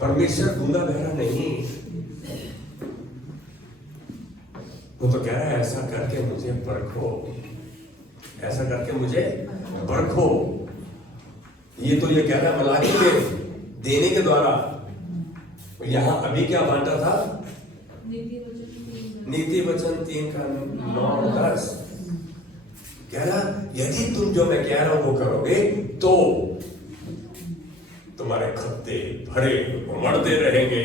परमेश्वर गूंगा बहरा नहीं, वो तो कह रहा है ऐसा करके मुझे परखो, ऐसा करके मुझे परखो। ये तो ये कह रहा है मलाकी में देने के द्वारा। यहां अभी क्या बांटा था? नीति वचन 3:9-10 कह रहा यदि तुम जो मैं कह रहा हूं वो करोगे तो तुम्हारे खत्ते भरे उमड़ते रहेंगे,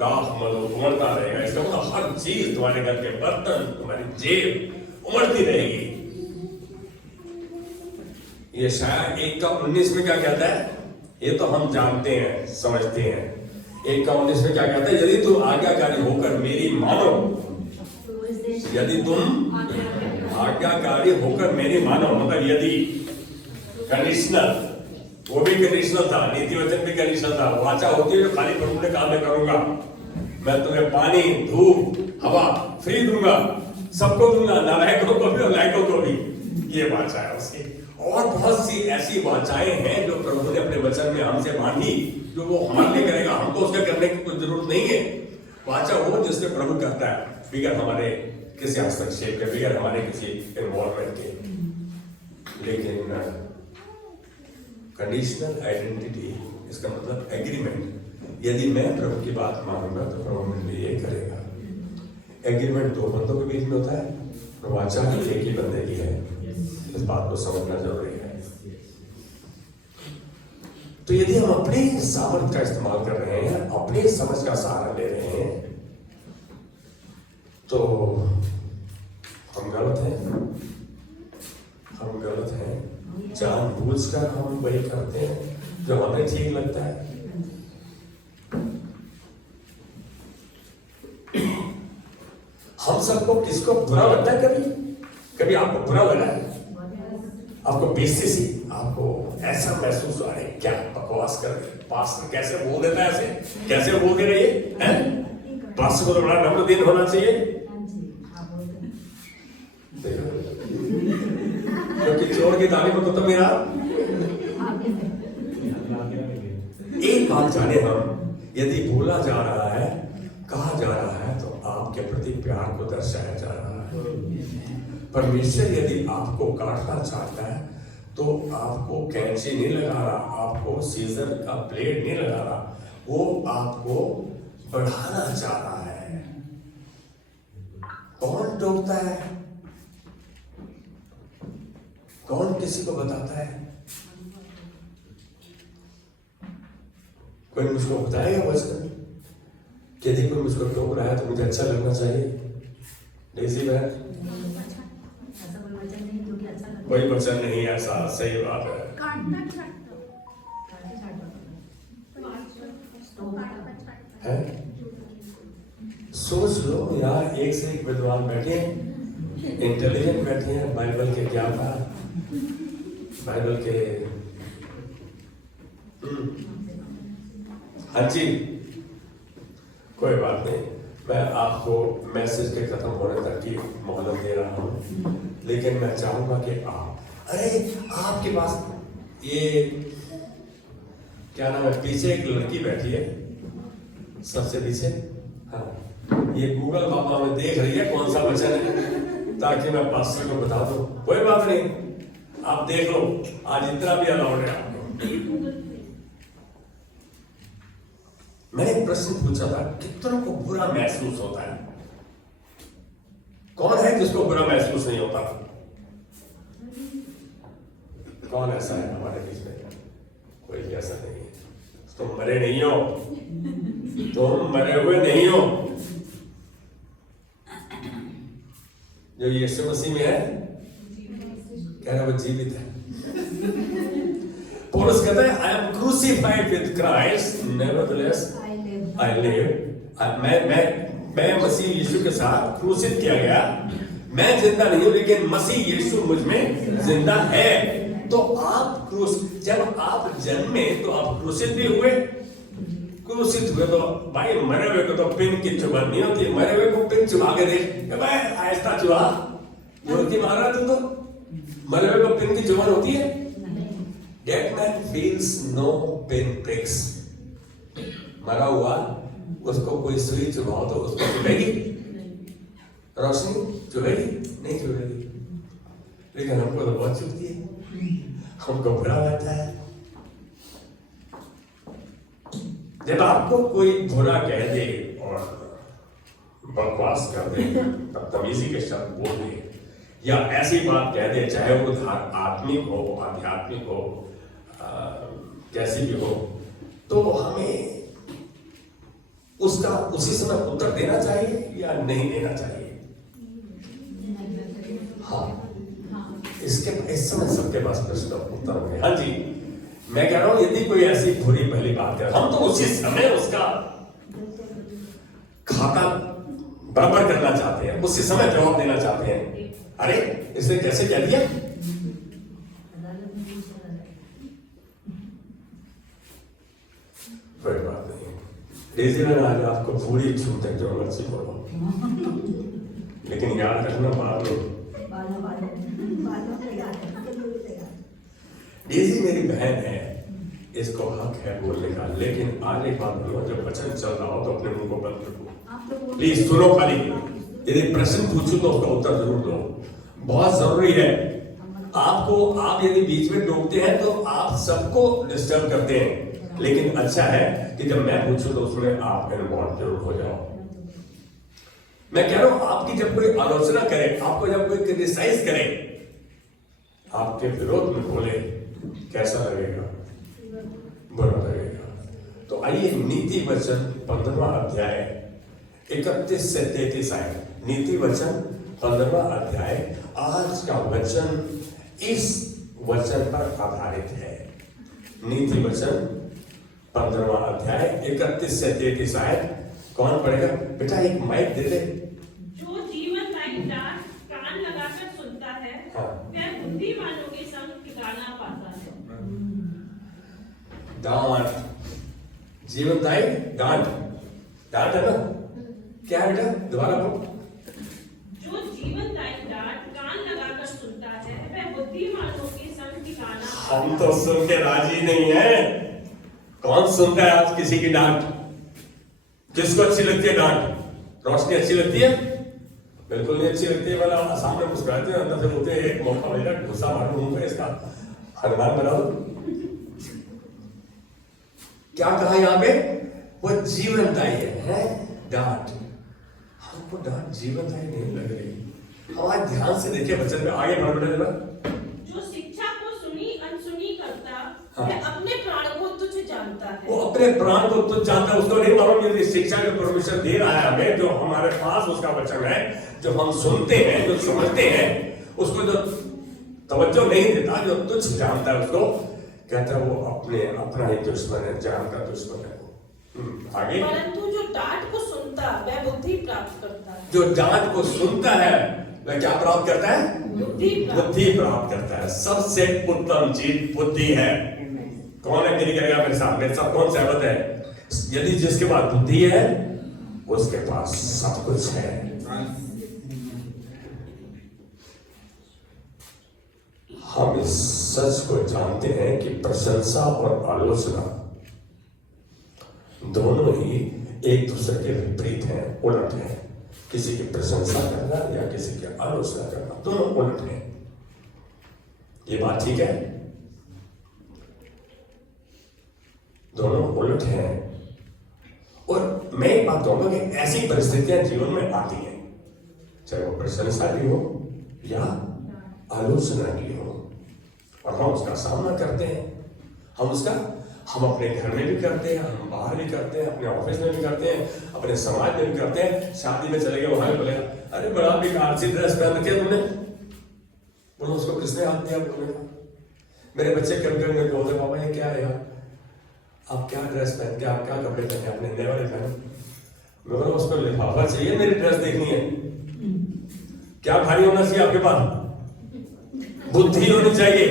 दाख मलो उमड़ता रहेगा। इसका मतलब हर चीज, तुम्हारे घर के बर्तन, तुम्हारी जेब उमड़ती रहेगी। ये शायद 1:19 में क्या कहता है? ये तो हम जानते हैं, समझते हैं। 1:19 में क्या कहता है? यदि तुम आज्ञाकारी होकर मेरी मानो, यदि तुम आज्ञाकारी होकर मेरी मानो, मतलब यदि कंडीशनल, वो भी कंडीशनल था, नीति वचन भी कंडीशनल था। वाचा होती है जो खाली प्रभु ने काम में करूंगा, मैं तुम्हें पानी, धूप, हवा फ्री दूंगा, सबको दूंगा, नालायकों को भी और लायकों को भी। ये वाचा है उसकी। और बहुत सी ऐसी वाचाएं हैं जो प्रभु ने अपने वचन में हमसे बांधी, जो वो हमारे लिए करेगा, हमको उसका करने की कोई जरूरत नहीं है। वाचा वो जिसमें प्रभु करता है बिगर हमारे किसी हस्तक्षेप के, बिगर हमारे किसी इन्वॉल्वमेंट के। लेकिन कंडीशनल आइडेंटिटी, इसका मतलब एग्रीमेंट। यदि मैं प्रभु की बात मानूंगा तो प्रभु मेरे लिए ये करेगा। एग्रीमेंट दो बंदों के बीच में होता है, वाचा एक ही बंदे की है। इस बात को समझना जरूरी है। तो यदि हम अपने सामर्थ्य का इस्तेमाल कर रहे हैं, अपने समझ का सहारा ले रहे हैं, तो हम गलत हैं। हम गलत हैं। जानबूझकर हम वही करते हैं जो हमें ठीक लगता है। हम सबको किसको बुरा लगता है? कभी आपको बुरा लगा है? आपको बेइज्जती सी, आपको ऐसा महसूस हुआ है क्या बकवास कर रहे, पास्टर कैसे बोल देता है, ऐसे कैसे बोल दे रही है? पास्टर को तो बड़ा नम्र दिन होना चाहिए, क्योंकि चोर की तारीफ को तो मेरा। एक बात जाने हम, यदि बोला जा रहा है, कहा जा रहा है, तो आपके प्रति प्यार को दर्शाया जा रहा है। परमेश्वर यदि आपको काटना चाहता है तो आपको कैंची नहीं लगा रहा, आपको सीजर का ब्लेड नहीं लगा रहा, वो आपको बढ़ाना चाह रहा है। कौन टोकता है? कौन किसी को बताता है? कोई मुझको बताएगा वचन कि यदि कोई मुझको टोक रहा है तो मुझे अच्छा लगना चाहिए? डेज़ी बहन, कोई वचन नहीं ऐसा। सही बात है। सोच लो, यहाँ एक से एक विद्वान बैठे हैं, इंटेलिजेंट बैठे हैं, बाइबल के ज्ञाता, बाइबल के हाँ जी, कोई बात नहीं। मैं आपको मैसेज के खत्म होने तक की मोहलत दे रहा हूँ, लेकिन मैं चाहूंगा कि आपके पास ये क्या नाम है, पीछे एक लड़की बैठी है, सबसे पीछे। हाँ, ये गूगल बाबा में देख रही है कौन सा वचन है, ताकि मैं पास्टर को बता दूं। कोई बात नहीं, आप देख लो, आज इतना भी अलाउड है आपको। मैंने एक प्रश्न पूछा था, कितनों को बुरा महसूस होता है? कौन है जिसको बुरा महसूस नहीं होता? कौन ऐसा है हमारे बीच में? कोई ऐसा नहीं है। तुम मरे नहीं हो, तुम मरे हुए नहीं हो। जो यीशु मसीह में है, कह रहा वो जीवित है। पौलुस कहता है, I am crucified with Christ, nevertheless I live. मैं मसीह यीशु के साथ क्रूसित किया गया। मैं जिंदा नहीं हूं, लेकिन मसीह यीशु मुझ में जिंदा है। तो आप जब आप जन्मे तो आप क्रूसित भी हुए। क्रूसित हुए तो भाई, मरे हुए को तो पिन की चुभन नहीं होती। मरे हुए को पिन चुभा के देख, भाई आहिस्ता चुभा, जोर की मार रहा तू तो। मरे हुए को पिन की चुभन होती है? Dead man feels no pin pricks. मरा हुआ उसको कोई सुई चुभाओ तो उसको चुभेगी? रोशनी चुभेगी? नहीं चुभेगी। लेकिन हमको तो बहुत चुभती है, हमको बुरा लगता है। जब आपको कोई बुरा कह दे और बकवास कर दे, तब तमीजी के शब्द बोल दे या ऐसी बात कह दे, चाहे वो आत्मिक हो, आध्यात्मिक हो, कैसी भी हो, तो हमें उसका उसी समय उत्तर देना चाहिए या नहीं देना चाहिए? हाँ, इस समय सबके पास प्रश्न उत्तर होंगे। हाँ जी, मैं कह रहा हूं यदि कोई ऐसी बुरी पहली बात है, हम तो उसी समय उसका खाता बराबर करना चाहते हैं, उसी समय जवाब देना चाहते हैं। अरे इसने कैसे कह दिया? कोई बात नहीं, डेजी मैंने आज आपको पूरी छूट है, जो मर्जी बोलो, लेकिन याद रखना बाद में डेजी मेरी बहन है, इसको हक है बोलने का। लेकिन आज एक बात बोलो, जब वचन चल रहा हो तो अपने मुंह को बंद रखो। प्लीज सुनो खाली, यदि प्रश्न पूछूं तो उसका उत्तर जरूर दो, बहुत जरूरी है। आपको आप यदि बीच में टोकते हैं तो आप सबको डिस्टर्ब करते हैं, लेकिन अच्छा है कि जब मैं पूछूं तो उसमें आप इन्वॉल्व जरूर हो जाओ। मैं कह रहा हूं आपकी जब कोई आलोचना करे, आपको जब कोई क्रिटिसाइज करे, आपके विरोध में बोले, कैसा लगेगा? बुरा लगेगा। तो आइए नीति वचन 15वां अध्याय 31 से 33 आए। नीति वचन 15वां अध्याय, आज का वचन इस वचन पर आधारित है। नीति वचन 15वां अध्याय 31 से 33 आए। कौन पढ़ेगा? बेटा एक माइक दे दे। जो जीवनदायी डांट कान लगाकर सुनता है, वह बुद्धिमानों के संग ठिकाना पाता है। डांट, जीवनदायी डांट, डांट है ना? क्या है बेटा? दोबारा बोलो। जो जीवनदायी डांट कान लगाकर सुनता है, वह बुद्धिमानों के संग ठिकाना पाता है। हम तो सुन के राजी नहीं है। कौन सुनता है आज किसी की डांट? किसको अच्छी लगती है डांट? रोशनी अच्छी लगती है? बिल्कुल नहीं अच्छी लगती है। वाला सामने मुस्कुराते हैं, अंदर से बोलते हैं एक मौका मिलेगा गुस्सा मारो मुंह पे, इसका हनुमान बनाओ। क्या कहा यहाँ पे? वो जीवनदायी है डांट। हमको डांट जीवनदायी नहीं लग रही। हमारे ध्यान से देखिए वचन में आगे बढ़ बढ़े। जो शिक्षा को सुनी अनसुनी करता, वह अपने प्राण को तुच्छ जानता है। वो अपने प्राण को तुच्छ जानता है, उसको नहीं मालूम ये शिक्षा जो परमेश्वर दे रहा है हमें, जो हमारे पास उसका वचन है, जो हम सुनते हैं, जो समझते हैं, उसको जो तवज्जो नहीं देता, जो तुच्छ जानता है, उसको कहता है वो अपना ही दुश्मन है, जान का दुश्मन है। आगे, परंतु जो डांट को सुनता वह बुद्धि प्राप्त करता है। जो डांट को सुनता है वह क्या प्राप्त करता है? बुद्धि प्राप्त करता है। सबसे उत्तम चीज बुद्धि है। कौन है मेरी करेगा मेरे साथ? मेरे साथ कौन सहमत है? यदि जिसके पास बुद्धि है उसके पास सब कुछ है। हम इस सच को जानते हैं कि प्रशंसा और आलोचना दोनों ही एक दूसरे के विपरीत हैं, उलट हैं। किसी की प्रशंसा करना या किसी की आलोचना करना, दोनों उलट हैं। ये बात ठीक है? दोनों उलट हैं। और मैं एक बात कहूंगा कि ऐसी परिस्थितियां जीवन में आती हैं, चाहे वो प्रशंसा की हो या आलोचना की हो, और हम उसका सामना करते हैं। हम अपने घर में भी करते हैं, हम बाहर भी करते हैं, अपने ऑफिस में भी करते हैं, अपने समाज में भी करते हैं। शादी में चले गए, वहां बोलेगा अरे बड़ा बेकार सी ड्रेस पहन रखी है तुमने। बोलो उसको किसने हाथ दिया बोलने का? मेरे बच्चे कभी कभी मेरे को बोलते पापा ये क्या है यार, आप क्या ड्रेस पहन के, आप क्या कपड़े पहने, आपने नए वाले पहने। मैं बोला उसको लिफाफा चाहिए, मेरी ड्रेस देखनी है। क्या भारी होना चाहिए आपके पास? बुद्धि होनी चाहिए,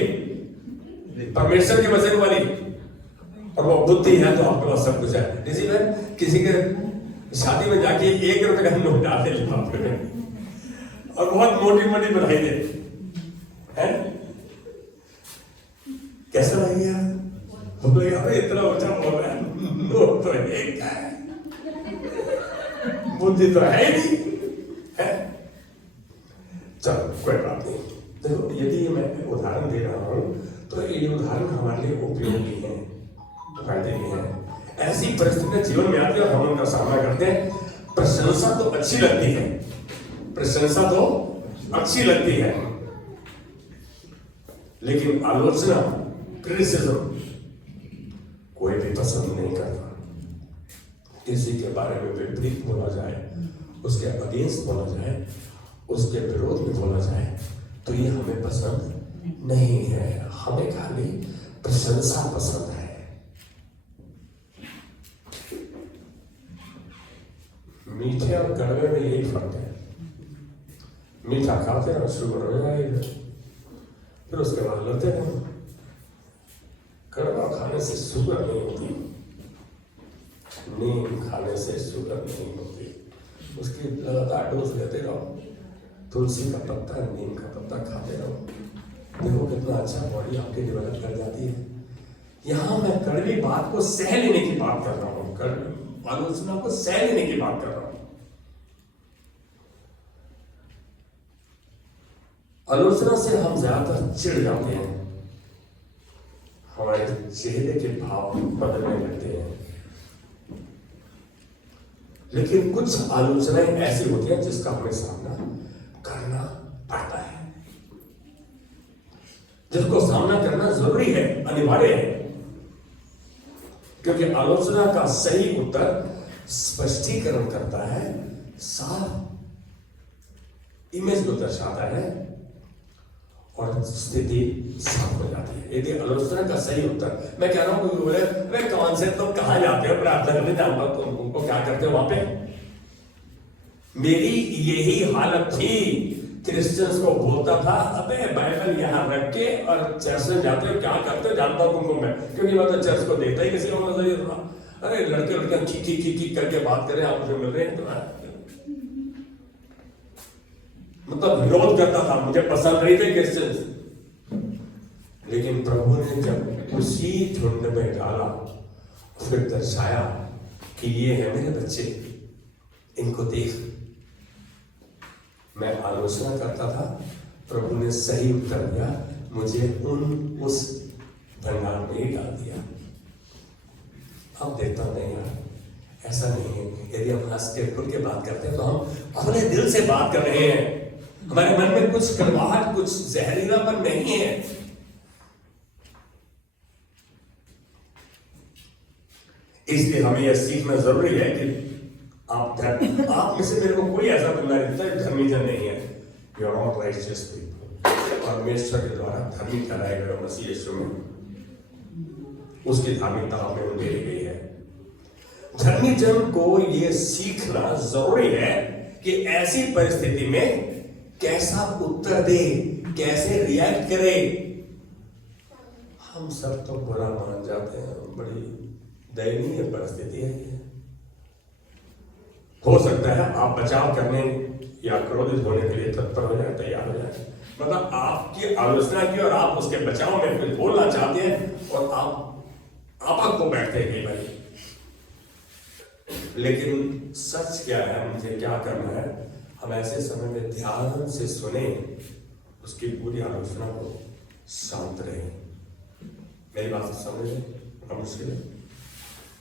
परमेश्वर के वचन वाली, और वो बुद्धि है तो आपके पास सब कुछ है। इसी में किसी के शादी में जाके 1 रुपए का नोट डालते लिफाफे में और बहुत मोटी मोटी बधाई दे, हैं? कैसा लगेगा? हम लोग इतना ऊंचा बोल रहे हैं, नोट तो है बुद्धि तो है ही नहीं है। चलो कोई बात नहीं। देखो यदि मैं उदाहरण दे रहा हूं तो ये उदाहरण हमारे लिए उपयोगी है, फायदेमंद है। ऐसी परिस्थितियां जीवन में आती है और हम उनका सामना करते हैं। प्रशंसा तो अच्छी लगती है, प्रशंसा तो अच्छी लगती है, लेकिन आलोचना, क्रिटिसिज्म कोई भी पसंद नहीं करता। किसी के बारे में विपरीत बोला जाए, उसके अगेंस्ट बोला जाए, उसके विरोध में बोला जाए तो ये हमें पसंद नहीं है। हमें खाली प्रशंसा पसंद है। मीठे और कड़वे में यही फर्क है। मीठा खाते हैं, शुगर हो जाएगा, फिर उसके बाद लड़ते हैं। कड़वा खाने से शुगर नहीं होती, नीम खाने से शुगर नहीं होती। उसकी लगातार डोज लेते रहो। तुलसी का पत्ता, नीम का पत्ता खाते रहो, देखो कितना अच्छा बॉडी आपकी डेवलप कर जाती है। यहाँ मैं कड़वी बात को सह लेने की बात कर रहा हूँ, कड़वी आलोचना को सह लेने की बात कर रहा हूँ। आलोचना से हम ज्यादातर चिढ़ जाते हैं, हमारे चेहरे के भाव बदलने लगते हैं। लेकिन कुछ आलोचनाएं ऐसी होती हैं जिसका हमें सामना करना पड़ता है, जिसको सामना करना जरूरी है, अनिवार्य है। क्योंकि आलोचना का सही उत्तर स्पष्टीकरण करता है, साफ इमेज को दर्शाता है और स्थिति साफ हो जाती है। यदि आलोचना का सही उत्तर, मैं कह रहा हूं कोई बोले वे कौन से तुम कहां जाते हो प्रार्थना करने, जानता हूं तुम उनको क्या करते हो वहां पे। मेरी यही हालत थी, क्रिश्चियंस को बोलता था अबे बाइबल यहाँ रख के और चर्च में जाते हो, क्या करते हो जानता हूं तुमको मैं, क्योंकि मैं तो चर्च को देखता ही किसी को नजर था। अरे लड़के लड़कियां की करके बात करें, आप मुझे मिल रहे हैं तो मतलब विरोध करता था, मुझे पसंद नहीं थे क्रिश्चियंस। लेकिन प्रभु ने जब उसी झुंड में डाला, फिर दर्शाया कि ये है मेरे बच्चे, इनको देख। मैं आलोचना करता था, प्रभु ने सही उत्तर दिया, मुझे उस भंडार में ही डाल दिया। अब देखता नहीं यार, ऐसा नहीं है। यदि हम हंस के खुल के बात करते हैं तो हम खुले दिल से बात कर रहे हैं, हमारे मन में कुछ कड़वाहट, कुछ जहरीलापन नहीं है। इसलिए हमें यह सीखना जरूरी है कि आप में से मेरे को कोई ऐसा बंदा नहीं दिखता धर्मी जन नहीं है। You are not righteous people. परमेश्वर के द्वारा धर्मी ठहराए गए मसीह यीशु में, उसकी धार्मिकता हमें उंडेरी गई है। धर्मी जन को यह सीखना जरूरी है कि ऐसी परिस्थिति में कैसा उत्तर दे, कैसे रिएक्ट करे। हम सब तो बुरा मान जाते हैं, बड़ी दयनीय परिस्थिति है ये। हो सकता है आप बचाव करने या क्रोधित होने के लिए तत्पर हो जाए, तैयार हो जाए, मतलब आपकी आलोचना की और आप उसके बचाव में कुछ बोलना चाहते हैं और आप आपको बैठते हैं कई बार। लेकिन सच क्या है, मुझे क्या करना है, हम ऐसे समय में ध्यान से सुने, उसकी पूरी आलोचना को, शांत रहे। मेरी बात समझ लें, बड़ा मुश्किल है,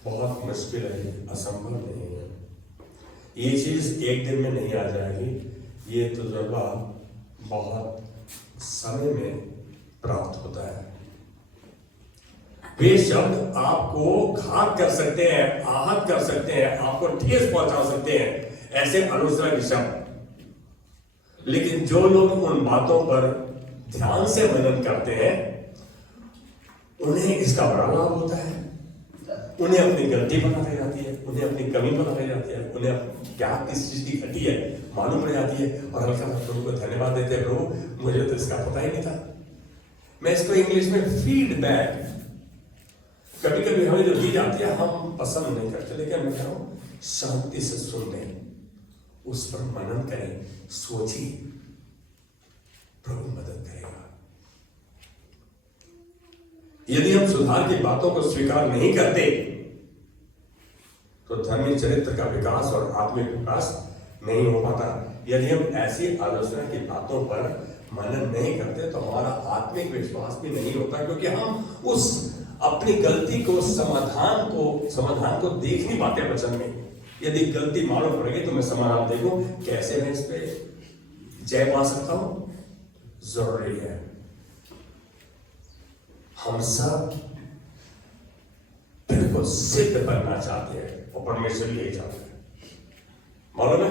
बहुत मुश्किल है, असंभव नहीं है। ये चीज एक दिन में नहीं आ जाएगी, ये तजुर्बा बहुत समय में प्राप्त होता है। वे शब्द आपको घात कर सकते हैं, आहत कर सकते हैं, आपको ठेस पहुंचा सकते हैं, ऐसे आलोचना के शब्द। लेकिन जो लोग उन बातों पर ध्यान से मनन करते हैं, उन्हें इसका बड़ा लाभ होता है। उन्हें अपनी गलती पता लग जाती है, उन्हें अपनी कमी पता लग जाती है, उन्हें क्या किस चीज की घटी है मालूम पड़ जाती है, और हल्का प्रभु को धन्यवाद देते हैं, प्रभु मुझे तो इसका पता ही नहीं था। मैं इसको इंग्लिश में फीडबैक, कभी कभी हमें जो दी जाती है हम पसंद नहीं करते, लेकिन मैं कह रहा हूं शांति से सुन लें, उस पर मनन करें, सोचिए, प्रभु मदद करेगा। यदि हम सुधार की बातों को स्वीकार नहीं करते तो धर्मी चरित्र का विकास और आत्मिक विकास नहीं हो पाता। यदि हम ऐसी आलोचना की बातों पर मनन नहीं करते तो हमारा आत्मिक विश्वास भी नहीं होता, क्योंकि हम उस अपनी गलती को समाधान को देख नहीं पाते वचन में। यदि गलती मालूम पड़ेगी तो मैं समाधान देखूं, कैसे मैं इस पे जय पा सकता हूं। जरूरी है हम सब बिल्कुल सिद्ध बनना चाहते हैं और परमेश्वर यही चाहते हैं। मालूम है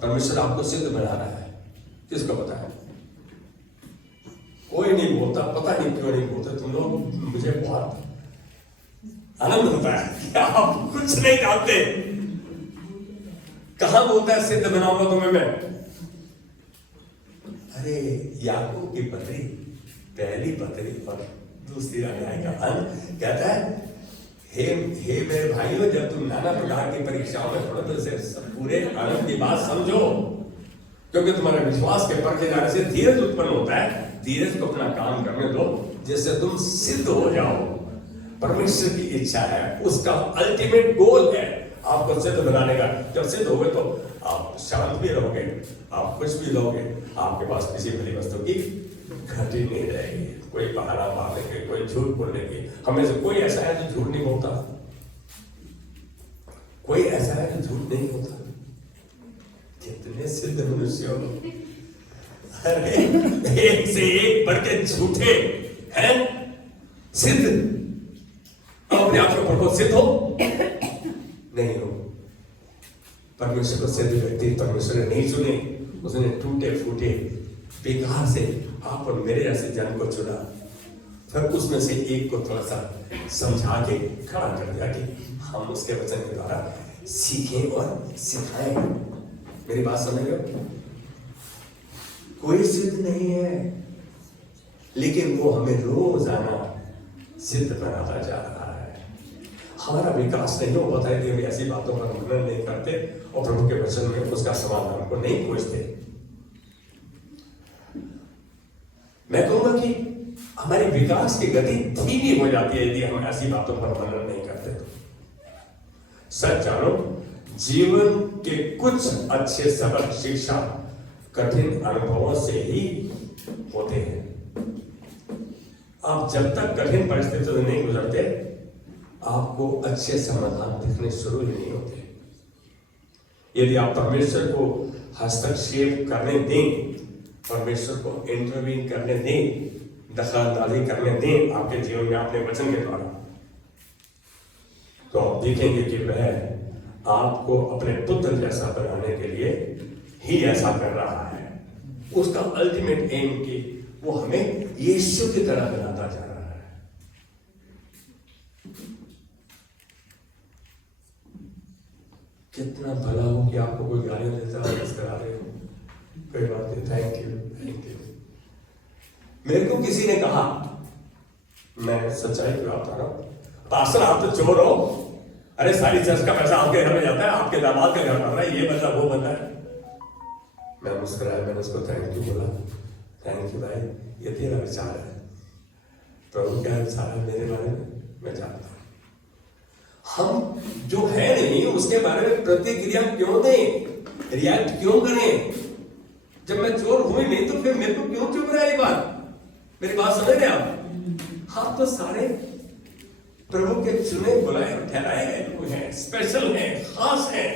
परमेश्वर आपको सिद्ध बना रहा है, किसको पता है? कोई नहीं बोलता, पता नहीं क्यों नहीं बोलते तुम लोग। मुझे बहुत आनंद होता है कि आप कुछ नहीं जानते। कहां बोलता है सिद्ध बनाऊंगा तुम्हें मैं? अरे याकूब की पत्री, पहली पत्री और दूसरी अध्याय का अंत कहता है, हे मेरे भाइयों, जब तुम नाना प्रकार की परीक्षाओं में पड़ो तो इसे पूरे आनंद की बात समझो, क्योंकि तुम्हारे विश्वास के परखे जाने से धीरज उत्पन्न होता है। धीरज को अपना काम करने दो, जिससे तुम सिद्ध हो जाओ। परमेश्वर की इच्छा है, उसका अल्टीमेट गोल है आपको सिद्ध बनाने का। जब सिद्ध हो गए तो आप शांत भी रहोगे, आप खुश भी रहोगे, आपके पास किसी भली वस्तु की घटी नहीं रहेगी, कोई बहाना मारने के, कोई झूठ बोलने की। हमें से कोई ऐसा है जो झूठ नहीं बोलता? कोई ऐसा है जो झूठ नहीं बोलता? कितने सिद्ध मनुष्य हो! अरे एक से एक बढ़ के झूठे हैं, सिद्ध। अपने आप के ऊपर सिद्ध हो नहीं हो। परमेश्वर को सिद्ध व्यक्ति परमेश्वर ने नहीं चुने, उसने टूटे फूटे बेकार से आप और मेरे जैसे जन को चुना, फिर उसमें से एक को थोड़ा सा समझा के खड़ा कर दिया कि हम उसके वचन के द्वारा सीखें और सिखाएं। मेरी बात समझ रहे हो? कोई सिद्ध नहीं है, लेकिन वो हमें रोजाना सिद्ध बनाता जा रहा है। हमारा विकास नहीं हो पाता है कि हम ऐसी बातों पर मनन नहीं करते और प्रभु के वचन में उसका समाधान को नहीं खोजते। मैं कहूंगा कि हमारे विकास की गति धीमी हो जाती है यदि हम ऐसी बातों पर मनन नहीं करते। सच जानो, जीवन के कुछ अच्छे सबक शिक्षा कठिन अनुभवों से ही होते हैं। आप जब तक कठिन परिस्थितियों से नहीं गुजरते, आपको अच्छे समाधान दिखने शुरू ही नहीं होते। यदि आप परमेश्वर को हस्तक्षेप करने दें, परमेश्वर को इंटरवीन करने दें, दखलंदाजी करने दें आपके जीवन में अपने वचन के द्वारा, तो आप देखेंगे कि वह आपको अपने पुत्र जैसा बनाने के लिए ही ऐसा कर रहा है। उसका अल्टीमेट एम कि वो हमें यीशु की तरह बनाता जा रहा है। कितना भला हो कि आपको कोई गालियां देता है, करा रहे हो, कोई बात नहीं, थैंक यू। मेरे को किसी ने कहा, मैं सच्चाई की बात कर रहा हूं, पास्टर आप तो चोर हो, अरे सारी चर्च का पैसा आपके घर में जाता है, आपके दामाद का घर बन रहा है, ये बंदा वो बंदा है। मैं मुस्कुराया, मैंने उसको थैंक यू बोला, थैंक यू भाई, ये तेरा विचार है, प्रभु क्या विचार है मेरे बारे में मैं जानता हूं। हम जो है नहीं उसके बारे में प्रतिक्रिया क्यों दें, रिएक्ट क्यों करें? जब मैं चोर हुई नहीं तो फिर मेरे को क्यों चुप रहा है? ये बात, मेरी बात समझ रहे आप? हम तो सारे प्रभु के चुने बुलाए और ठहराए गए लोग हैं, स्पेशल हैं, खास हैं।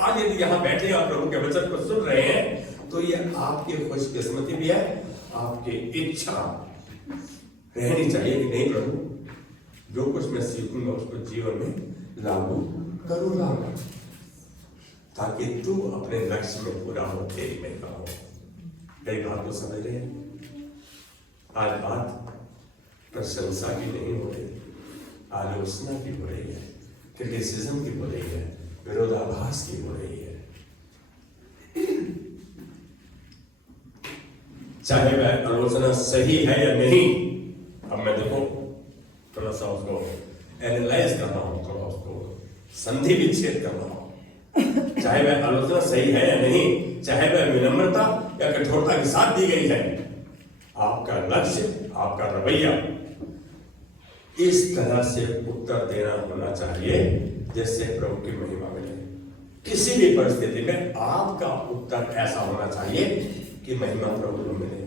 आज यदि यहाँ बैठे और प्रभु के वचन को सुन रहे हैं तो ये आपकी खुशकिस्मती भी है, आपकी इच्छा रहनी चाहिए कि नहीं प्रभु जो कुछ मैं सीखूंगा उसको जीवन में लागू करूंगा, ताकि तू अपने लक्ष्य में पूरा हो, तेरी महिमा हो। मेरी बात को समझ रहे हैं? आज बात प्रशंसा की नहीं हो रही, आलोचना की हो रही है, क्रिटिसिज्म की हो रही है, विरोधाभास की हो रही है। चाहे वह आलोचना सही है या नहीं, अब मैं देखो थोड़ा सा उसको एनालाइज कर रहा हूं, थोड़ा उसको संधि विच्छेद कर रहा हूं। चाहे वह आलोचना सही है या नहीं, चाहे वह विनम्रता या कठोरता के साथ दी गई है, आपका लक्ष्य, आपका रवैया इस तरह से उत्तर देना होना चाहिए जिससे प्रभु की महिमा मिले। किसी भी परिस्थिति में आपका उत्तर ऐसा होना चाहिए कि महिमा प्रभु को मिले।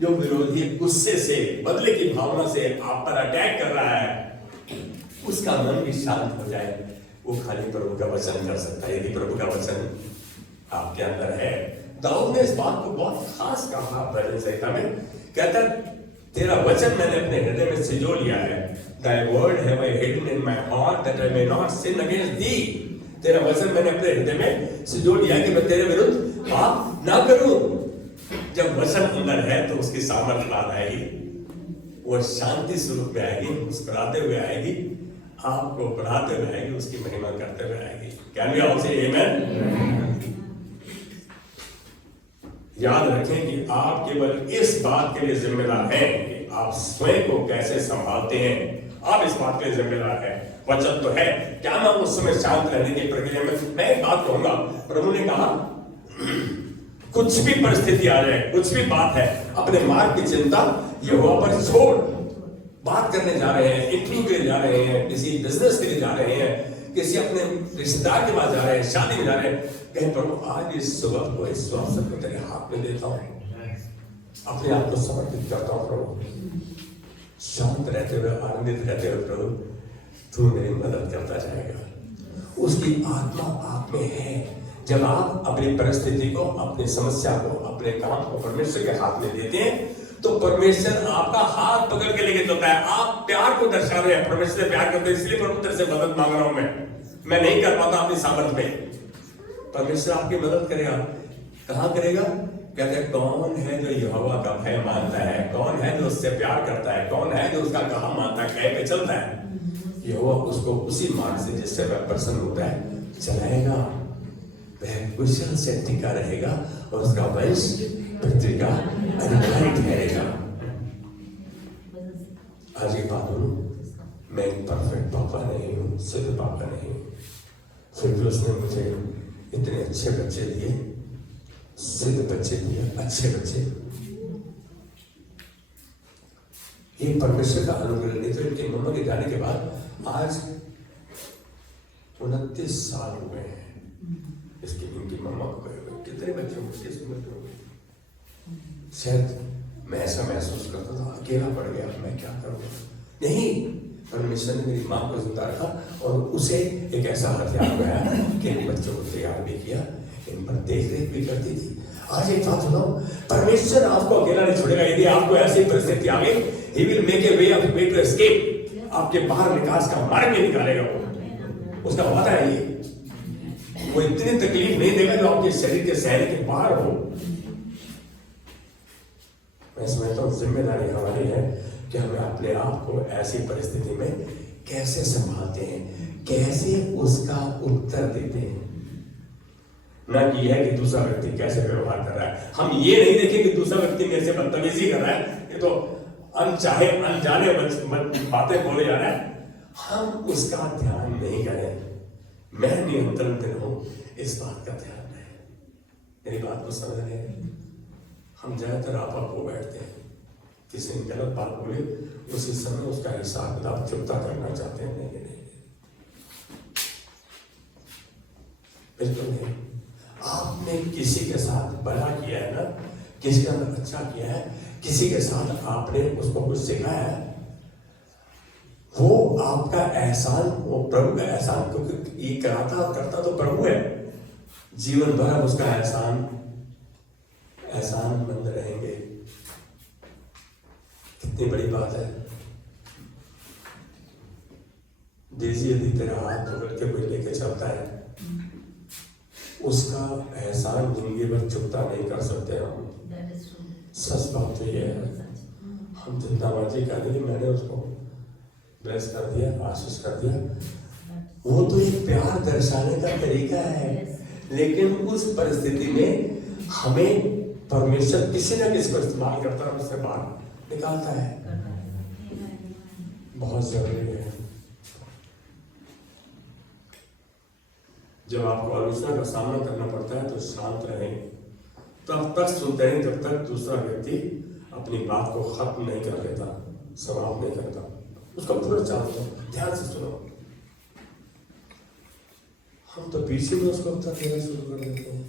जो विरोधी गुस्से से, बदले की भावना से आप पर अटैक कर रहा है, उसका मन भी शांत हो जाए। वो खाली प्रभु का वचन कर सकता है, यदि प्रभु का वचन आपके अंदर है। दाऊद ने इस बात को बहुत खास कहा भजन संहिता में, कहता तेरा वचन मैंने अपने हृदय में सिजो लिया है। Thy word have I hidden in my heart that I may not sin against thee. तेरा वचन मैंने अपने हृदय में सिजो लिया कि मैं तेरे विरुद्ध पाप ना करूं। जब वचन अंदर है तो उसकी सामर्थ्य बाहर आएगी, वो शांति स्वरूप में आएगी, मुस्कुराते हुए आएगी, आपको बढ़ाते हुए आएगी, उसकी महिमा करते हुए आएगी। Can we all say amen? याद रखें कि आप केवल इस बात के लिए जिम्मेदार हैं कि आप स्वयं को कैसे संभालते हैं। आप इस बात के लिए जिम्मेदार हैं। वचन तो है, क्या मैं उस समय शांत रहने की प्रक्रिया में, मैं एक बात कहूंगा, प्रभु ने कहा कुछ भी परिस्थिति आ जाए, कुछ भी बात है, अपने मार्ग की चिंता यहोवा पर छोड़। बात करने जा रहे हैं, इंटरव्यू के लिए जा रहे हैं, किसी बिजनेस के लिए जा रहे हैं, किसी अपने रिश्तेदार के पास जा रहे हैं, शादी में जा रहे हैं, कहीं प्रभु आज इस सुबह को, इस अवसर को तेरे हाथ में देता हूं, अपने आप को समर्पित करता हूं प्रभु। शांत रहते हुए, आनंदित रहते हुए, प्रभु तू मेरी मदद करता जाएगा। उसकी आत्मा आप में है। जब आप अपनी परिस्थिति को, अपनी समस्या को, अपने काम को परमेश्वर के हाथ में देते हैं तो परमेश्वर आपका हाथ पकड़ के लेके चलता है। आप प्यार को दर्शा रहे हैं, परमेश्वर से प्यार करते हैं, इसलिए प्रभु तेरे से मदद मांग रहा हूं। मैं नहीं कर पाता अपनी सामर्थ्य में, परमेश्वर आपकी मदद करेगा। कहां करेगा? कहते हैं कौन है जो यहोवा का भय मानता है, कौन है जो उससे प्यार करता है, कौन है जो उसका कहा मानता है, कह पे चलता है। यहोवा उसको उसी मार्ग से जिससे वह प्रसन्न होता है चलाएगा। वह कुशल से टिका रहेगा और उसका वंश पृथ्वी का अधिकारी ठहरेगा। आज एक बात बोलूं, मैं एक परफेक्ट पापा नहीं हूं, सिद्ध पापा नहीं हूं, फिर भी उसने मुझे इतने अच्छे बच्चे दिए, सिद्ध बच्चे दिए, अच्छे बच्चे। ये परमेश्वर का अनुग्रह। नहीं तो इनके मम्मा के जाने के बाद आज 29 साल हो गए हैं इसकी, इनकी मम्मा को गए हुए। कितने बच्चे होंगे, किस उम्र के होंगे? शायद मैं ऐसा महसूस करता था, अकेला पड़ गया, मैं क्या करूँगा। नहीं, परमेश्वर ने मेरी माँ को जिंदा रखा और उसे एक ऐसा हथियार बनाया कि इन बच्चों को तैयार भी किया, इन पर देख रेख भी करती थी। आज एक बात सुनो, परमेश्वर आपको अकेला नहीं छोड़ेगा। यदि आपको ऐसी परिस्थिति आ गई, He will make a way to escape। आपके बाहर निकास का मार्ग भी निकालेगा वो, उसका वादा है ये। वो इतनी तकलीफ नहीं देगा जो आपके शरीर के सहने के बाहर हो। मैं समझता हूँ जिम्मेदारी हमारी है कि हमें अपने आप को ऐसी परिस्थिति में कैसे संभालते हैं, कैसे उसका उत्तर देते हैं। ना कि है कि दूसरा व्यक्ति कैसे व्यवहार कर रहा है। हम ये नहीं देखें कि दूसरा व्यक्ति मेरे से बदतमीजी कर रहा है, ये तो अनचाहे अनजाने बातें बोले जा रहा है, हम उसका ध्यान नहीं करें। मैं नियंत्रण हूं, इस बात का ध्यान रहे। मेरी बात को समझ रहे हैं? हम ज्यादातर आप को बैठते हैं, किसी ने गलत बात बोली, उसी समय उसका हिसाब किताब चुकता करना चाहते हैं। नहीं, बिल्कुल नहीं। आपने किसी के साथ भला किया है ना, किसी का अच्छा किया है, किसी के साथ आपने उसको कुछ सिखाया है, वो आपका एहसान, वो प्रभु का एहसान, क्योंकि ये करता तो प्रभु है। जीवन भर हम उसका एहसानमंद रहेंगे। कितनी बड़ी बात है। डेजी यदि तेरा हाथ पकड़ के कोई लेके चलता है, उसका एहसान जिंदगी भर चुकता नहीं कर सकते हम। सच बात तो ये है। हम जितना मर्जी कर दिए, मैंने उसको ब्लेस कर दिया, आशीष कर दिया, वो तो एक प्यार दर्शाने का तरीका है। लेकिन उस परिस्थिति में हमें परमेश्वर किसी न किसी को इस्तेमाल करता है, उससे बाहर निकालता है। बहुत जरूरी है। जब आपको आलोचना का सामना करना पड़ता है तो शांत रहें, तब तक सुनते हैं जब तक दूसरा व्यक्ति अपनी बात को खत्म नहीं कर लेता, समाप्त नहीं करता। उसका पूरा चार्ज दो, ध्यान से सुनो। हम तो पीछे में उसको अपना कहना शुरू कर देते हैं।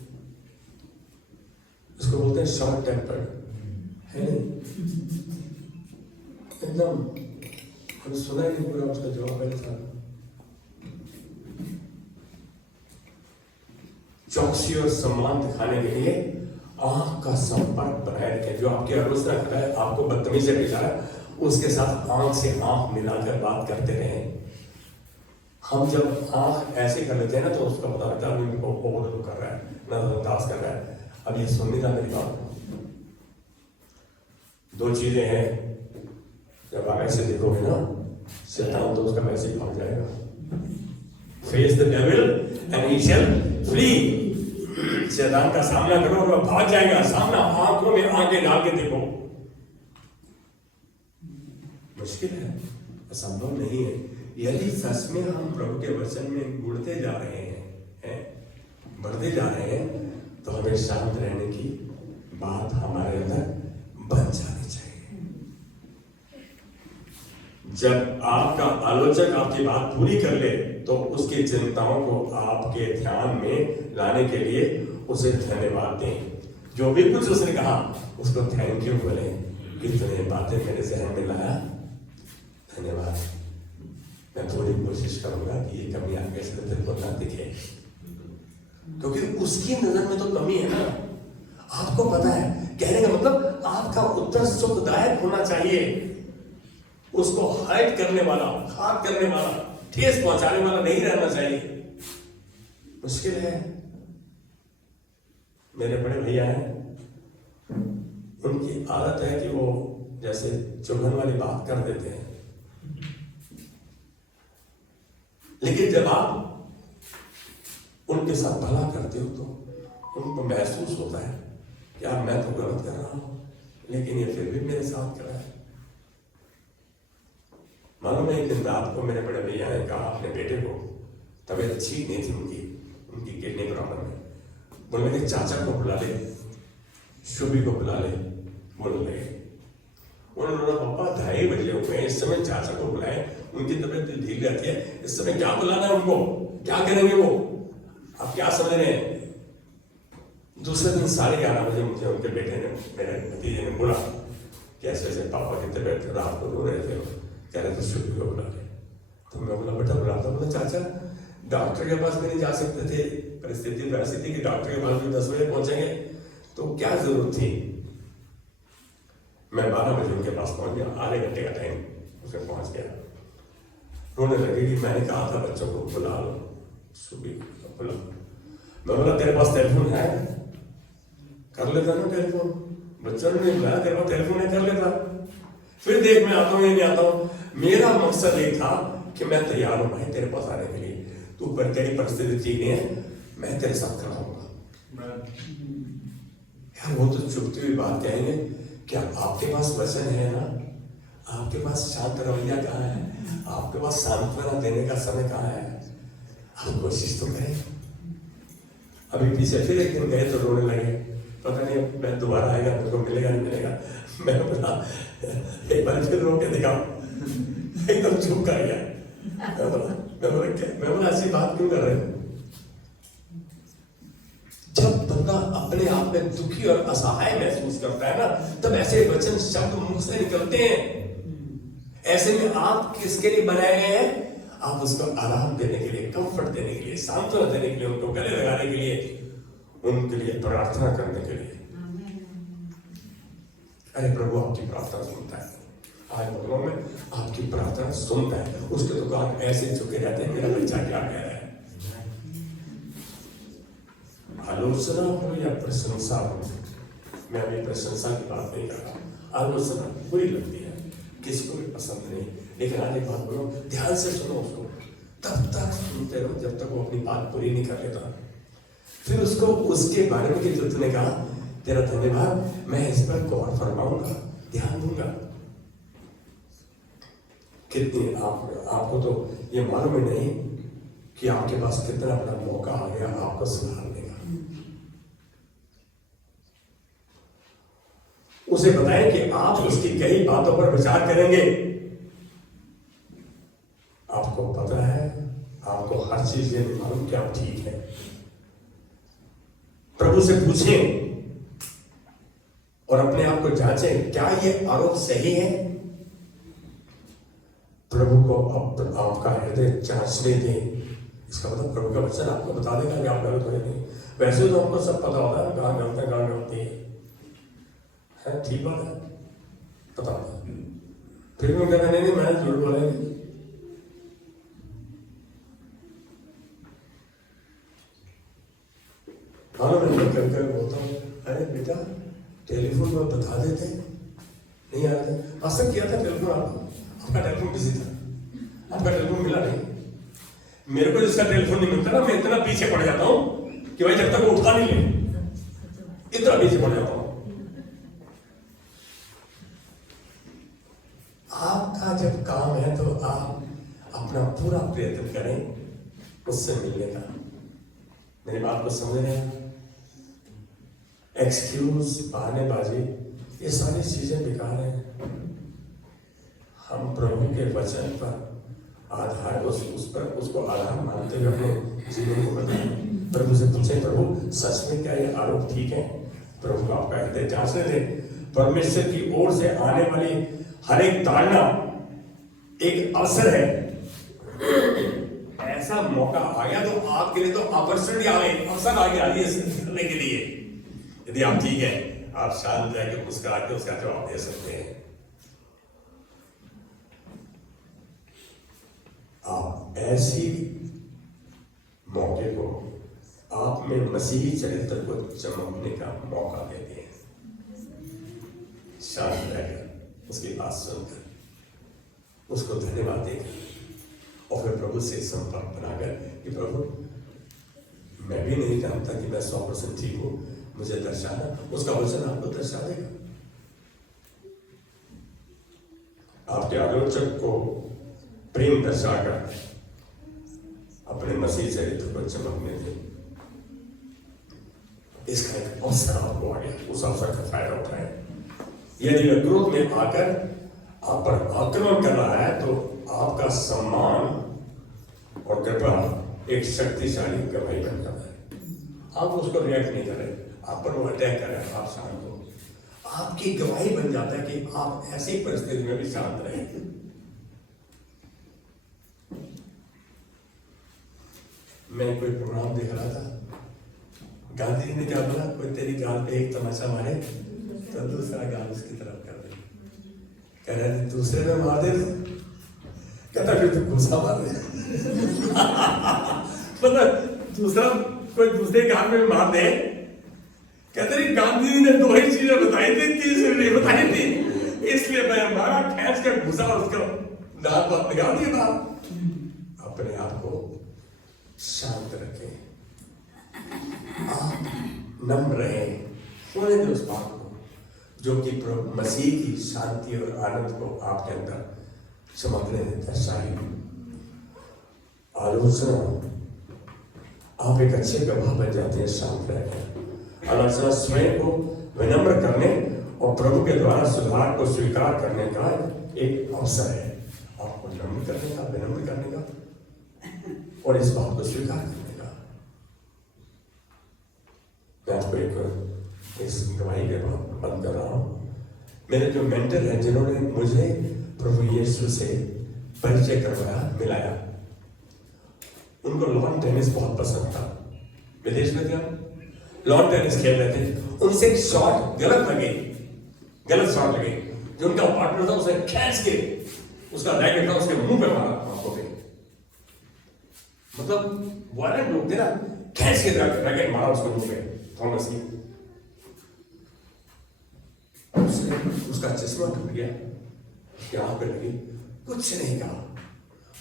उसको बोलते हैं शॉर्ट टेम्पर्ड, है नहीं? एकदम हमने सुना ही नहीं पूरा उसका जवाब है था। चौकसी और सम्मान दिखाने के लिए आंख का संपर्क बनाए रखें। जो आपकी आलोचना कर रहा है, आपको बदतमीजी से बिठा है, उसके साथ आंख से आंख मिलाकर बात करते रहें। हम जब आंख ऐसे कर लेते हैं ना तो उसका पता लगता है अभी ओवरलुक कर रहा है, नजरअंदाज कर रहा है। अब ये सुन नहीं था मेरी बात। दो चीजें हैं, जब आप ऐसे देखोगे ना शैतान तो उसका मैसेज भाग जाएगा। Face the devil and he shall flee. शैतान का सामना करो और वह भाग जाएगा। सामना आंखों में आंखें डाल के देखो। मुश्किल है, असंभव नहीं है। यदि सच में हम प्रभु के वचन में जुड़ते जा रहे हैं, बढ़ते जा रहे हैं, तो हमें शांत रहने की बात हमारे अंदर बन जानी चाहिए। जब आपका आलोचक आपकी बात पूरी कर ले तो उसकी चिंताओं को आपके ध्यान में लाने के लिए उसे धन्यवाद दें। जो भी कुछ उसने कहा उसको थैंक यू बोले। इतने बातें मेरे जहन में लाया, धन्यवाद। मैं थोड़ी कोशिश करूंगा कि ये कमी आगे से तेरे को ना दिखे, क्योंकि उसकी नजर में तो कमी है ना। आपको पता है, कहने का मतलब आपका उत्तर सुखदायक होना चाहिए। उसको हर्ट करने वाला, घात करने वाला, ठेस पहुंचाने वाला नहीं रहना चाहिए। मुश्किल है। मेरे बड़े भैया हैं, उनकी आदत है कि वो जैसे चुभन वाली बात कर देते हैं, लेकिन जब आप उनके साथ भला करते हो तो उनको महसूस होता है कि यार मैं तो गलत कर रहा हूं, लेकिन ये फिर भी मेरे साथ कर रहा है। मालूम है, एक दिन रात को मेरे बड़े भैया ने कहा अपने बेटे को, तबीयत अच्छी नहीं थी उनकी किडनी प्रॉब्लम है, बोलने के चाचा को बुला ले, शुभी को बुला ले। बोलने लगे, उन्होंने बोला पापा 2:30 बजे हुए हैं, इस समय चाचा को बुलाए, उनकी तबीयत ढील रहती है, इस समय क्या बुलाना है उनको, क्या करेंगे वो, आप क्या समझ रहे हैं। दूसरे दिन 11:30 बजे मुझे उनके बेटे ने, मेरे भतीजे ने बोला कि ऐसे ऐसे पापा की तबीयत रात को रो रहे थे, कह रहे थे शुभ को बुला ले। तो मैं बोला बेटा बुलाता। बोला चाचा डॉक्टर के पास भी नहीं जा सकते थे, परिस्थिति ऐसी थी कि डॉक्टर के पास भी 10 बजे पहुंचेंगे, तो क्या जरूरत थी। मैं 12 बजे उनके पास पहुंच गया, आधे घंटे का टाइम उसमें पहुंच गया। रोने लगे कि मैंने कहा था बच्चों को बुला लो, सुबह बुला। मैं बोला तेरे पास टेलीफोन है, कर लेता ना टेलीफोन। बच्चों ने नहीं बुलाया, तेरे पास टेलीफोन है, कर लेता। फिर देख मैं आता हूँ या नहीं आता हूँ। मेरा मकसद एक था कि मैं तैयार हूँ भाई तेरे पास आने के लिए, तू पर तेरी परिस्थिति ठीक नहीं है, मैं तेरे साथ खड़ा हूँगा। यार वो तो चुपती हुई बात कहेंगे, क्या आपके पास वचन है ना, आपके पास शांत रवैया कहाँ है, आपके पास सांत्वना देने का समय कहाँ है। आप कोशिश तो करें। अभी पीछे फिर एक दिन गए तो रोने लगे, पता नहीं मैं दोबारा आएगा, मेरे को मिलेगा नहीं मिलेगा। मैं बोला एक बार फिर रो के दिखाओ, एकदम चुप कर गया। मैं बोला ऐसी बात क्यों कर रहे हो। जब बंदा अपने आप में दुखी और असहाय महसूस करता है ना, तब ऐसे वचन शब्द मुख से निकलते हैं। ऐसे में आप किसके लिए बनाए गए हैं, आप उसको आराम देने के लिए, कंफर्ट देने के लिए, सांत्वना देने के लिए, उनको गले लगाने के लिए, उनके लिए प्रार्थना करने के लिए। अरे प्रभु आपकी प्रार्थना सुनता है, आज भगवान में आपकी प्रार्थना सुनता है। उसके तो कान ऐसे झुके रहते हैं, मेरा बच्चा क्या कह रहा है। आलोचना हो या प्रशंसा हो, मैं अभी प्रशंसा की बात नहीं कर रहा। आलोचना बुरी लगती है, किसको भी पसंद नहीं, लेकिन आज एक बात बोलो, ध्यान से सुनो उसको, तब तक सुनते रहो जब तक वो अपनी बात पूरी नहीं कर लेता। फिर उसको उसके बारे में जो तूने कहा, तेरा धन्यवाद, मैं इस पर गौर फरमाऊंगा, ध्यान दूंगा। कितनी आपको तो ये मालूम ही नहीं कि आपके पास कितना बड़ा मौका आ गया आपको सुधारने का। उसे बताएं कि आप उसकी कई बातों पर विचार करेंगे, आपको पता है, आपको हर चीज ये मालूम कि आप ठीक है। प्रभु से पूछें और अपने आप को जांचें, क्या ये आरोप सही है? प्रभु को आपका हृदय जांचने दें। इसका मतलब प्रभु का वचन आपको बता देगा कि आप गलत हो नहीं। वैसे तो हमको सब पता होता है कहाँ गलत है कहाँ गलत है, ठीक बात है, पता होता है। फिर भी कहना नहीं मैं झूठ बोलेंगे। हाँ मैं कर बोलता हूँ, अरे बेटा टेलीफोन में बता देते, नहीं आ रहे थे। आज तक किया था टेलीफोन, आपका टेलीफोन बिजी था, आपका टेलीफोन मिला नहीं। मेरे को जिसका टेलीफोन नहीं मिलता ना, मैं इतना पीछे पड़ जाता हूँ कि भाई जब तक वो उठा नहीं ले, इतना पीछे पड़ जाता हूँ। आपका जब काम है तो आप अपना पूरा प्रयत्न करें उससे मिलने का। मेरी बात को समझ रहे हैं? एक्सक्यूज, बहानेबाजी, ये सारी चीजें बेकार हैं। हम प्रभु के वचन पर आधार उसको आधार मानते हुए अपने जीवन को बताएं। प्रभु से पूछें, प्रभु सच में क्या ये आरोप ठीक है? प्रभु को आपका हृदय जांचने दें। परमेश्वर की ओर से आने वाली हर एक ताड़ना एक अवसर है। ऐसा मौका आ गया तो आपके लिए तो अपॉर्चुनिटी आ गई, अवसर आ गया ये करने के लिए। यदि आप ठीक है, आप शांत रह के मुस्कुरा के उसका जवाब दे सकते हैं। आप ऐसी मौके को आप में मसीही चरित्र को चमकने का मौका देते हैं। शांत रहकर उसकी बात सुनकर उसको धन्यवाद देकर और फिर प्रभु से संपर्क बनाकर कि प्रभु मैं भी नहीं जानता कि मैं 100% ठीक हूं, मुझे दर्शाना। उसका वचन आपको दर्शा देगा। आपके आलोचक को प्रेम दर्शाकर अपने मसीह चरित्र को चमकने दें। इसका एक अवसर आपको आ गया, उस अवसर का फायदा उठाएं। यदि वह क्रोध में आकर आप पर आक्रमण कर रहा है तो आपका सम्मान और कृपा एक शक्तिशाली गवाही बन जाता है। आप उसको रिएक्ट नहीं कर रहे, आप पर वो अटैक कर रहे हैं, आप शांत हो। आपकी गवाही बन जाता है कि आप ऐसी परिस्थिति में भी शांत रहे। मैं कोई प्रोग्राम देख रहा था, गांधी जी ने क्या बोला, कोई तेरी गाल पे एक तमाचा मारे तो दूसरा गाल उसकी तरफ कर दे। कह रहे दूसरे में मार दे तो कहता फिर तो गुस्सा मार दे। मतलब दूसरा कोई दूसरे गाल में मार दे। कहते नहीं गांधी जी ने 2 ही चीजें बताई थी, तीसरी नहीं बताई थी, इसलिए मैं मारा, खींच कर घुसा उसको दांत बात लगा दिया था। अपने आप को शांत रखें, आप नम्र रहें, होने दे उस बात को जो कि मसीह की शांति और आनंद को आपके अंदर चमकने देता है। आलोचना आप एक अच्छे गवाह बन जाते हैं शांत रहकर। आलोचना स्वयं को विनम्र करने और प्रभु के द्वारा सुधार को स्वीकार करने का एक अवसर है। आपको नम्र करने का, विनम्र करने का और इस बात को स्वीकार करने का। मैं आपको एक इस गवाही के बाद बंद कर रहा हूं। मेरे जो मेंटर हैं जिन्होंने मुझे प्रभु यीशु से परिचय करवाया, मिलाया, उनको लॉन टेनिस बहुत पसंद था। विदेश में थे, लॉन टेनिस खेल रहे थे, उनसे एक शॉट गलत शॉट लगे। जो उनका पार्टनर था उसने खींच के उसका रैकेट था उसके मुंह पे मारा, आंखों पे। मतलब वायलेंट लोग थे ना, खींच के रैकेट मारा उसके मुंह पे, थॉमस की। उसका चश्मा टूट गया, उसकी आंख पे लगी, कुछ नहीं कहा।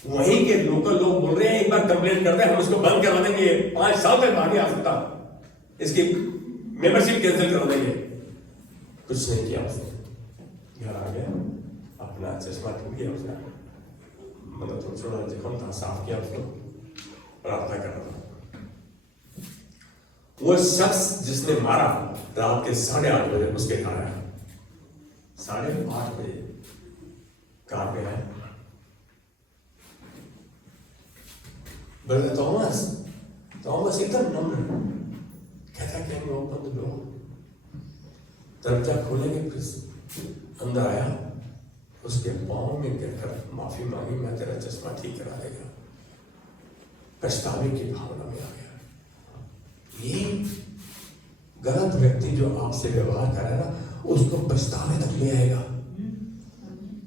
वहीं के लोकल लोग बोल रहे हैं एक बार कंप्लेन करते हैं, हम इसको बंद करवा देंगे, 5 साल तक बाहर नहीं आ सकता, इसकी मेंबरशिप कैंसिल करा देंगे। कुछ नहीं किया उसने, घर आ गया, अपना चश्मा टूट गया उसका, मतलब थोड़ा छोड़ा जख्म था, साफ किया उसको, प्रार्थना कर रहा था। वो शख्स जिसने मारा रात के 8:30 बजे उसके घर आया, 8:30 बजे कार में आया, ब्रदर थॉमस एकदम नम्र कहता है कि ओपन द डोर। दरवाजा खोलेंगे, फिर अंदर आया, उसके पाँव में गिरकर माफी मांगी, मैं तेरा चश्मा ठीक करा देगा। पछतावे की भावना में आ गया। ये गलत व्यक्ति जो आपसे व्यवहार कर रहा है ना, उसको पछतावे तक ले आएगा।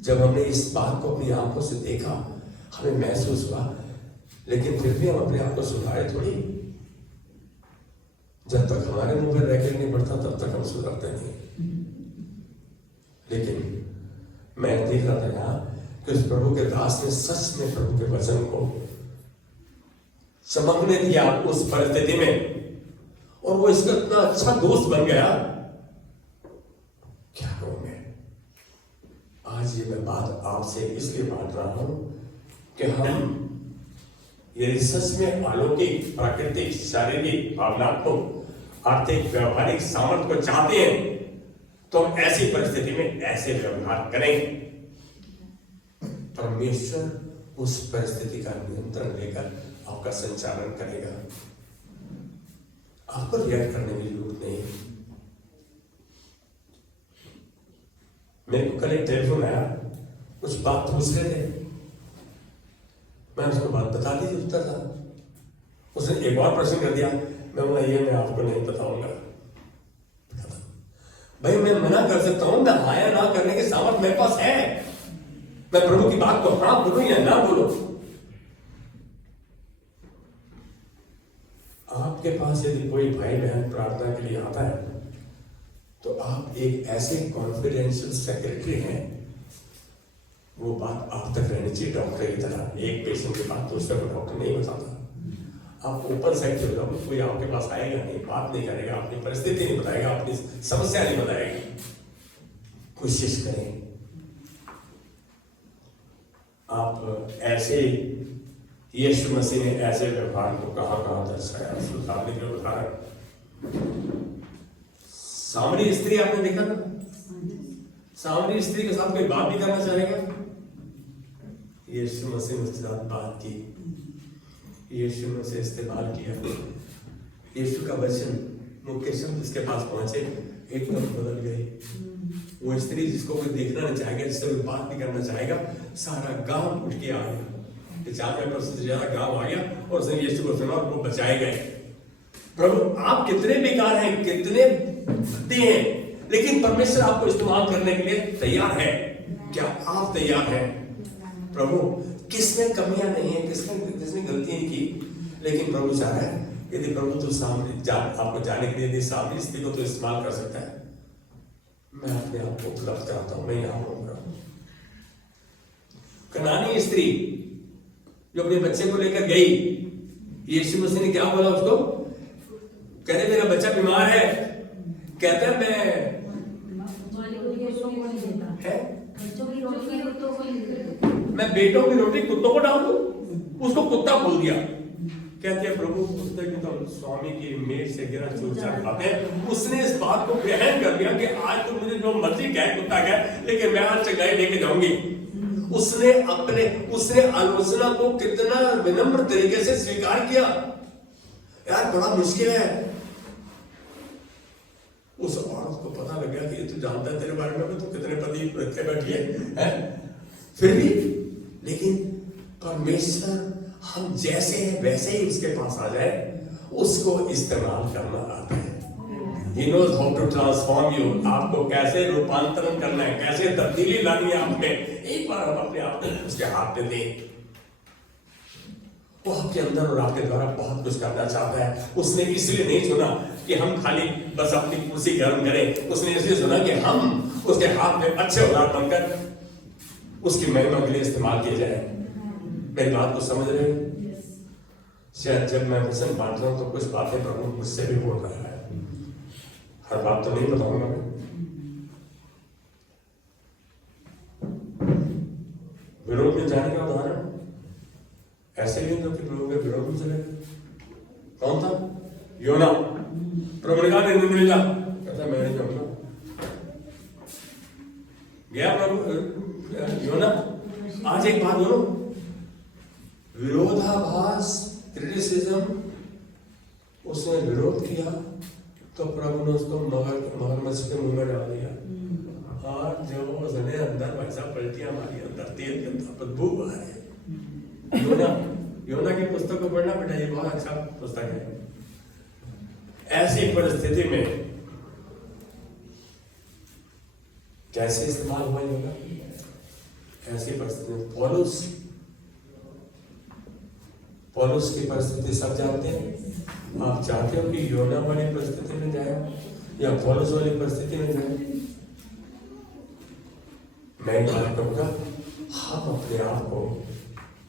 जब हमने इस बात को अपनी आंखों से देखा, हमें महसूस हुआ, लेकिन फिर भी हम अपने आप को सुधारे थोड़ी। जब तक हमारे मुंह पर रैकेट नहीं पड़ता तब तक हम सुधरते नहीं। लेकिन मैं देख रहा था यहाँ कि उस प्रभु के दास ने सच में प्रभु के वचन को चमकने दिया उस परिस्थिति में, और वो इसका इतना अच्छा दोस्त बन गया। क्या कहूं मैं, आज ये मैं बात आपसे इसलिए बांट रहा हूं कि हम यदि सच में अलौकिक, प्राकृतिक, शारीरिक, भावनात्मक, आर्थिक, व्यवहारिक सामर्थ्य को चाहते हैं तो हम ऐसी परिस्थिति में ऐसे व्यवहार करें। परमेश्वर उस परिस्थिति का नियंत्रण लेकर आपका संचालन करेगा। आपको रिएक्ट करने की जरूरत नहीं। मेरे को कल एक टेलीफोन आया, कुछ बात पूछ रहे थे, मैं उसको बात बता दी, उत्तर था। उसने एक और प्रश्न कर दिया, मैं बोला ये मैं आपको नहीं बताऊंगा। भाई मैं मना कर सकता हूं, मैं हाया ना करने के सामर्थ्य मेरे पास है। मैं प्रभु की बात को हाँ बोलूं या ना बोलूं। आपके पास यदि कोई भाई बहन प्रार्थना के लिए आता है तो आप एक ऐसे कॉन्फिडेंशियल सेक्रेटरी हैं, वो बात आप तक रहनी चाहिए डॉक्टर की तरह। एक पेशेंट की बात दूसरे को डॉक्टर नहीं बताता। आप ओपन साइड हो जाओ, कोई आपके पास आएगा नहीं, बात नहीं करेगा, अपनी परिस्थिति नहीं बताएगा, अपनी समस्या नहीं बताएगा। कोशिश करें आप ऐसे, यीशु मसीह ने ऐसे व्यवहार को कहाँ दर्शाया। सुधारने के उदाहरण, सामरी स्त्री आपने देखा ना, सामरी स्त्री के साथ कोई बात भी करना चाहेगा? यीशु मसीह ने उसके साथ बात की, यीशु ने उसे इस्तेमाल किया। यीशु का वचन, मुख्य शब्द जिसके पास पहुंचे एकदम बदल गए। वो स्त्री जिसको कोई देखना नहीं चाहेगा, जिससे कोई बात नहीं करना चाहेगा, सारा गांव उठ के आ गया। 95% से ज्यादा गांव आ गया और उसने यीशु को सुना और वो बचाए गए। प्रभु आप कितने बेकार हैं, कितने भद्दे हैं, लेकिन परमेश्वर आपको इस्तेमाल करने के लिए तैयार है। क्या आप तैयार हैं? प्रभु किसमें कमियां नहीं है, किसने गलतियां की, लेकिन प्रभु चाह रहा है यदि प्रभु तो सामने आपको जाने के लिए यदि सामने स्त्री को तो इस्तेमाल कर सकता है, मैं अपने आप को उपलब्ध कराता हूं, मैं यहां हूं। कनानी स्त्री जो अपने बच्चे को लेकर गई, यीशु मसीह ने क्या बोला उसको? कहते मेरा बच्चा बीमार है, कहता है मैं बेटों की रोटी कुत्तों को डाल दूं, उसको कुत्ता बोल दिया। कहते हैं प्रभु कुत्ते की तो स्वामी की मेज से गिरा चूर-चार खाते हैं। उसने इस बात को ग्रहण कर लिया कि आज तो मुझे जो मर्जी कहे कुत्ता कहे, लेकिन मैं आज जगह लेके जाऊंगी। उसने आलोचना को कितना विनम्र तरीके से स्वीकार किया। यार बड़ा मुश्किल है। उस औरत को पता लग गया कि ये तो जानता है तेरे बारे में, तो कितने पति रखे बैठी है? फिर भी लेकिन परमेश्वर हम जैसे हैं वैसे ही उसके पास आ जाए, उसको इस्तेमाल करना आता है। He knows how to transform you। आपको कैसे रूपांतरण करना है, कैसे तब्दीली लानी है आप में। एक बार हम अपने आप को उसके हाथ में दें, वो आपके अंदर और आपके द्वारा बहुत कुछ करना चाहता है। उसने इसलिए नहीं चुना कि हम खाली बस अपनी कुर्सी गर्म करें, उसने इसलिए चुना कि हम उसके हाथ में अच्छे औजार बनकर उसकी महिमा के लिए इस्तेमाल किए जाए। मेरी बात को समझ रहे हैं? शायद जब मैं वचन बांट रहा हूं तो कुछ बातें प्रभु मुझसे भी बोल रहा है। हर बात तो नहीं बताऊंगा मैं। विरोध में जाने का उदाहरण ऐसे ही तो कि प्रभु के विरोध में चले। कौन था? योना। प्रभु ने कहा नहीं मिल जा, कहता मैं नहीं जाऊंगा। गया प्रभु योना। आज एक बात बोलो, विरोधाभास क्रिटिसिज्म, उसने विरोध किया तो प्रभु ने उसको मगरमच्छ के मुंह में डाल दिया। और जो उसने अंदर वैसा पलटियां मारी, अंदर तेल के अंदर बदबू आ रही है। योना की पुस्तक को पढ़ना बेटा, ये बहुत अच्छा पुस्तक है। ऐसी परिस्थिति में कैसे इस्तेमाल हुआ योना? ऐसी परिस्थिति में पौलुस की परिस्थिति सब जानते हैं। आप चाहते हो कि योना वाली परिस्थिति में जाए या पौलुस वाली परिस्थिति में जाए? मैं बात कहूँगा, हम अपने आप को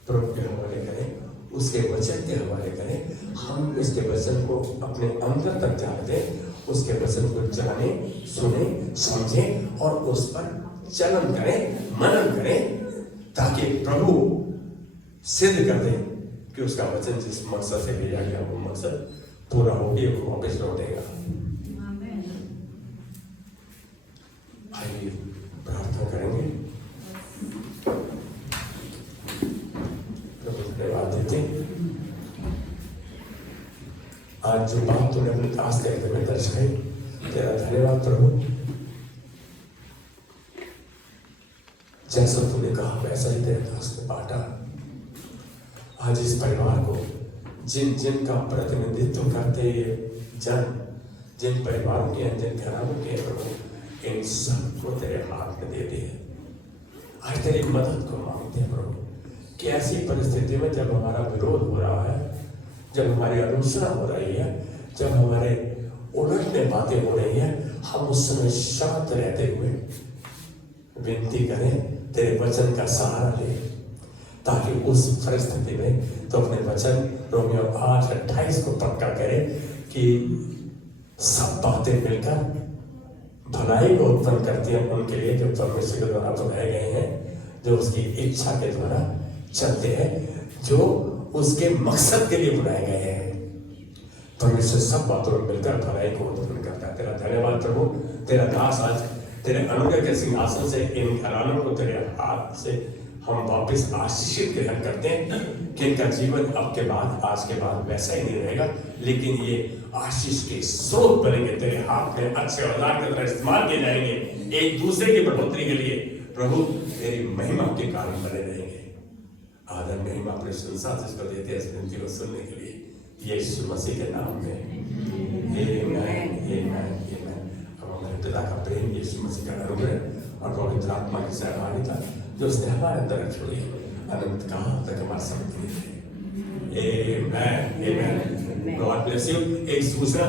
प्रभु के हवाले करें, उसके वचन के हवाले करें। हम उसके वचन को अपने अंदर तक जान दें, उसके वचन को जाने, सुने, समझें और उस पर चलन करें, मनन करें, ताकि प्रभु सिद्ध कर दे कि उसका वचन जिस मकसद से भेजा गया वो मकसद पूरा हो गया, वो वापस लौटेगा। आइए प्रार्थना करेंगे। प्रभु धन्यवाद देते, आज जो बात तूने अपने दास के हृदय में दर्ज करी, तेरा धन्यवाद प्रभु। जैसा तूने कहा वैसा ही तेरे दास ने बांटा। आज इस परिवार को, जिन का प्रतिनिधित्व करते ये जन, जिन परिवारों के, जिन घरानों के प्रभु, इन सबको तेरे हाथ में दे दे। आज तेरी मदद को मांगते हैं प्रभु कि ऐसी परिस्थिति में जब हमारा विरोध हो रहा है, जब हमारी आलोचना हो रही है, जब हमारे उलट में बातें हो रही है, हम उस समय शांत रहते हुए विनती करें, तेरे वचन का सहारा ले, ताकि उस परिस्थिति में तो अपने वचन रोमियो 8:28 को पक्का करे कि सब बातें मिलकर भलाई को उत्पन्न करती हैं उनके लिए जो परमेश्वर के द्वारा बुलाए गए हैं, जो उसकी इच्छा के द्वारा चलते हैं, जो उसके मकसद के लिए बुलाए गए हैं। परमेश्वर सब बातों में मिलकर भलाई को उत्पन्न करता है। तेरा धन्यवाद प्रभु। तेरा दास आज तेरे अनुग्रह के सिंहासन से इन घरानों को तेरे हाथ से हम वापस आशीषित ग्रहण करते हैं कि इनका जीवन अब के बाद, आज के बाद वैसा ही नहीं रहेगा, लेकिन ये आशीष के स्रोत बनेंगे। तेरे हाथ में अच्छे औजार की तरह इस्तेमाल किए जाएंगे एक दूसरे की बढ़ोतरी के लिए। प्रभु तेरी महिमा के कारण बने रहेंगे। आदर महिमा अपने संसार जिसको देते हैं इस विनती को सुनने के लिए, यीशु मसीह के नाम में आमीन, आमीन। अब हमारे पिता का प्रेम, यीशु मसीह का अनुग्रह और पवित्र आत्मा की सहभागिता जो उसने हमारे अंदर छोड़ी अनंत काल तक हमारे साथ रहे। आमीन, आमीन। God bless you. एक सूचना